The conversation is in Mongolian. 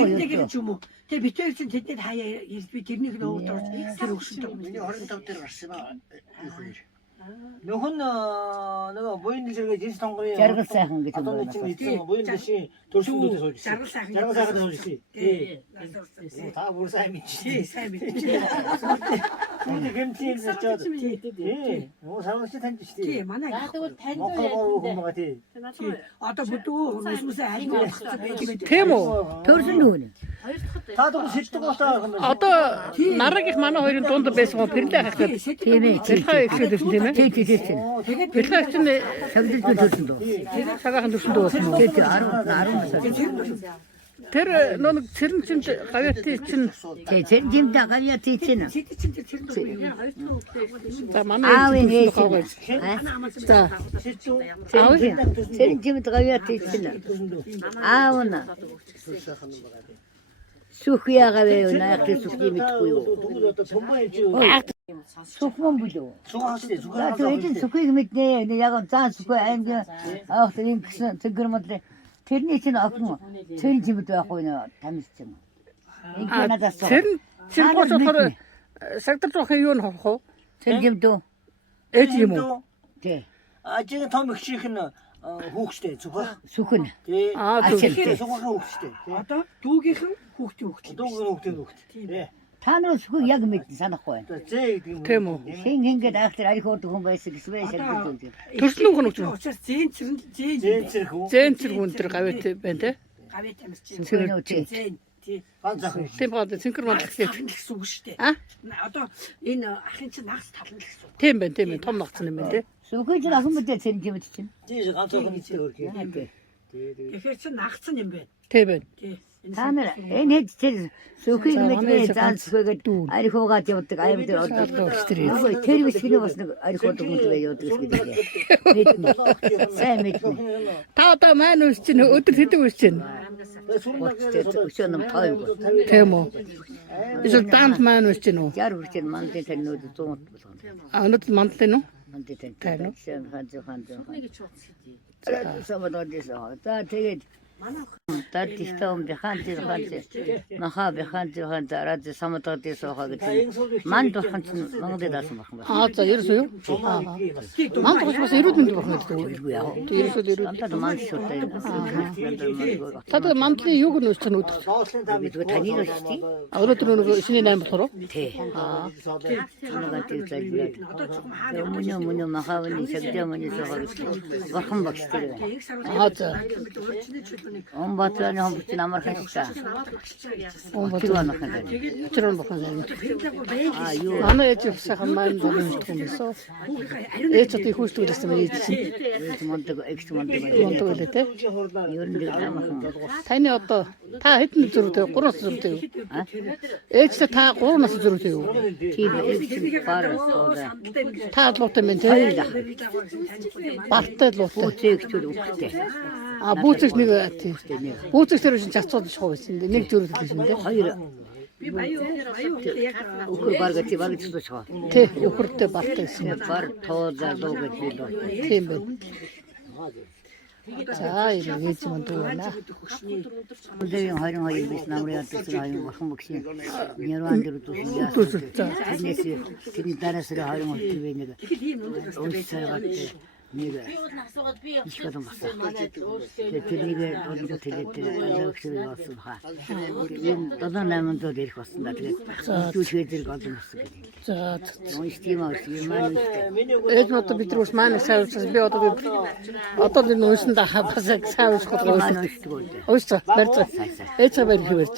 Тэрнийгээр ч юм уу. Тэгээ битүүр чинь тэдний хаяа би тэрнийг л уудаг. Тэр өгшөнтэй. Миний 25 дээр гарсан ба их хоёр. Нөхөн нөгөө буйны зэрэг жинс тонгорын Жаргал сайхан гэж одоо нэг чинь буйны шин төрсөн дүүтэй сууж. Жаргал сайхан. Жаргал сайхан сууж. Тий. Та бүр сайн мэдчи. Тий, сайн мэдчи. Үүний гэмтийн зөв. Тий. Нөө сарвч таньж штий. Тий, манай. тэгвэл танд Монгол хүмүүс тий. Одоо бүдүү хүмүүсээ айлгуулсан байж байна. Тийм үү? төрсөн нүүн. Та дөрөв сэтдэг болоо юм байна. Одоо нараг их манай хоёрын дунд байсан гоо пэрлээ хахад Тийм ээ. бэлхай ихсэн тийм ээ. Тий тийм. Тэгээд Бэлхай ихсэн Савдилгүй төрсөн дөө. цагаахан төрсөн дөөсөн үү? Тий 10 Тэр нэг цэрэн чинь гавьяатын чинь Тий тэр жимдэ гавьяат ийцэн. тэд чинь тэр нөхөр. за манай Аавын энэ ээж. за Аав тэр жимдэ гавьяат ийцэн. Аав нь Сүхиа гавьяа наахи сүхий мэдгүй юу? Тэгвэл одоо томбоо явж Сүхмэн бүлөө. суугаастай За зүгээр. тэгээд сүхийг мэднэ. Яг заа сүхий аймгийн аах тэр ингэсэн цэгэрмэд тэрний чинь охин цэрэн жимд байхгүй нэ тамирчин. Ингээ надаас цэрэн чинь болохоор сагдар жоох юу нь хох уу? цэрэн жимдөө. Ээж юм уу? Тий. Ажиг том их чих нь хүүхчтэй зүгээр. Сүхэн. Тий. зөв. Суугаан хүүхчтэй. Одоо дүүгийнхэн хүүхдийн хүүхд. Дүүгийн хүүхдээ хүүхд. Тий. Та нар сүхийг яг мэдэн санахгүй байна. Зээ гэдэг юм. Тийм үү? Хин ингээд ахтар арих урд хүн байсан гэсэн байх шалгуулдаг. Төрсөн хүн үү? Учир зээн цэрэн Зээ хүү. Зэн цэргүүн тэр гавьяат байна те. гавьяа тамирчин. Сүхэн үгүй. Зээн тий. Ганц ах. Тийм бод цэнхэр манд Талан гэсэн үг шүү дээ. А? Одоо энэ ахын чинь нагас талан гэсэн үг. Тийм байна том нагцсан юм байна те. Сүхийг чинь охин мэдээ цэрэн жимд чинь. Тий ганц ах нь тий өөр. Тэгэхээр чинь нагцсан юм байна. Тийм байна. Тий. Та нар энэ хэд тэр сүхийг мэдээ заан сүхгээд арих уугаад явдаг аймаг дээр одоо тэр висгний бас нэг арих уудаг юм бай явдаг гэдэг. Мэднэ. Сайн мэднэ. Та одоо маань үс чинь өдөр хэдэг үс чинь. Өчнөм тайв. Тийм үү? Эсвэл дант маань үс чинь үү? Яар үрчэн мандын таньнууд 100 болгоно. Анууд мандлын уу? Мандын Тань уу? хан. За тэгээд Тад тистом биханти маха биханти хан дараад самтад сохоо гэдэг. Манд бурхан чинь Монголд даасан бурхан байна. За ерөөсөө юу? Манд бурхан бас эрүүд мэнд бурхан гэдэг үү? Иргүй яа. Ерөөсөө эрүүд. Антад манд шуутай. Та мандлын юг нь үс чинь өдөр. Бидгүй таны өсти. Өнөөдөр нөгөө шинэ 8 болохоор уу? Тий. Чамгаа тий зайлбараад. Мөнө махавны сэгдэ мөнө сохоо гэдэг. Бурхан багштай. За. Он батланы хомч намар хаштай. Он батланы хомч. Өчрөн бурхан сайн. А юу. Манай ээж сайхан маань болчихсон юм байсан. Ээж одоо их хүчтэйсэн юм ээж чинь. Монтог экстмонтог. Монтог үлээ те. Юу нэг намхан. Таны одоо та хэдэн зөрүүтэй? 3 зөрүүтэй юу? Ээжтэй та 3 нас зөрүүтэй юу? Тийм экстм пар. Та луутай мэн те. Бартай луутай. Үцэгчүүд үхтэй. А бүүцэгч нэг тийм. Бүүцэгч тэр чинь чацуулж шахав байсан. Нэг зөрүүтэй байсан те. Хоёр. Би баяу яг Өхөр баргати баргати босоо. Тэ өхөртэй бартай байсан. Бар тооза логож билээ. Тийм байна. За ийм ээж манд байна. Өдөрийн 22 биш намрын ядсан аюун бурхан багшийн нэрван дээр үтсэн. Тэрнээс тэрний дараас 22 вэ нэг. Унсаад нэг их гэдэг басан. Тэрнийг одод хэлээд зөвхөн болсон хаа. Энэ одоо намайг ирэх болсон да. Тэгээд түүхээр зэрэг олон болсон гэдэг. За. Унстим авч юм маань. Ээж мод бид рүүс маань сайвчсан би одоо энэ уншин да бас сайвч Маань гэдэг. уншдаг үү. Өөсөө барьцаа. Ээж барь хөвөрч.